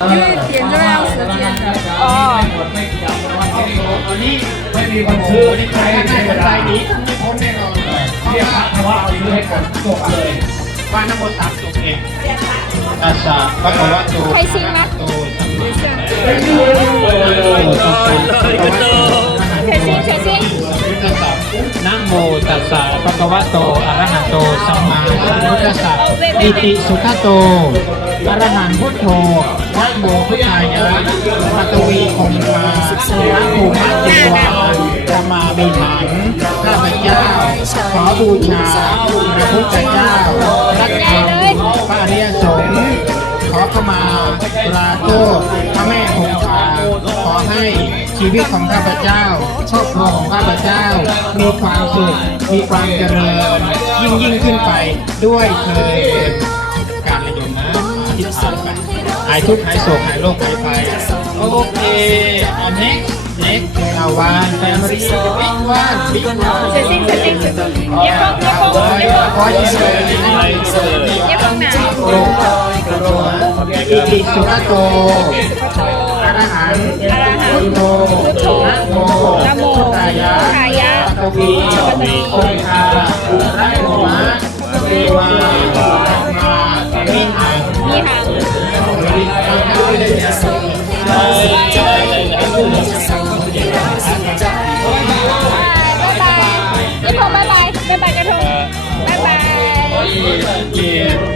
因为点这个要时间的。哦， ตอนนี้ไม่มีคนซื้อนี่ใครได้คนใดนี้ไม่พ้นแน่นอนเรียกพระว่าเอาซื้อให้คนจบเลยว่าน้ำมนต์สามจบเองอาชาพระกวะโต 开心吗？ โตสัม โมตัสสะภะคะวะโตอะระหะโตสัมมาสัมพุทธัสสะอิติสุขโตอะระหังพุทโธนะโมพุทธายะปัตวีคงคานะโมมะเทวาธรรมาบิหังข้าพเจ้า ขอบูชาพระพุทธเจ้าพระธรรมพระอริยสงฆ์ขอเข้ามาลาโทษพระแม่คงคาขอให้ ชีวิตของข้าพเจ้าครอบครัวของข้าพเจ้า มีความสุข มีความเจริญ ยิ่งยิ่งขึ้นไปด้วยเถิการระยมนะที่ผ่านไปหายทุกหายโศกหายโรคหายภัยโอเคอันนี้เน็กเอวานแฟมิลี่บิ๊กวันบิ๊กวานเซซิ่งเซซิ่งเซซิ่งเย็บข้องเย็บข้องเย็บข้องเย็บข้องเย็บข้องเย็บข้องไหยโรโรอิติสุรโต โมโมนะโมตายะตายะตะโกวีตะโกวีโอคาอุไรโมะเทวามามิหังมิหังมิหังมิหังบ๊ายบายบ๊ายบายกระทงบ๊ายบาย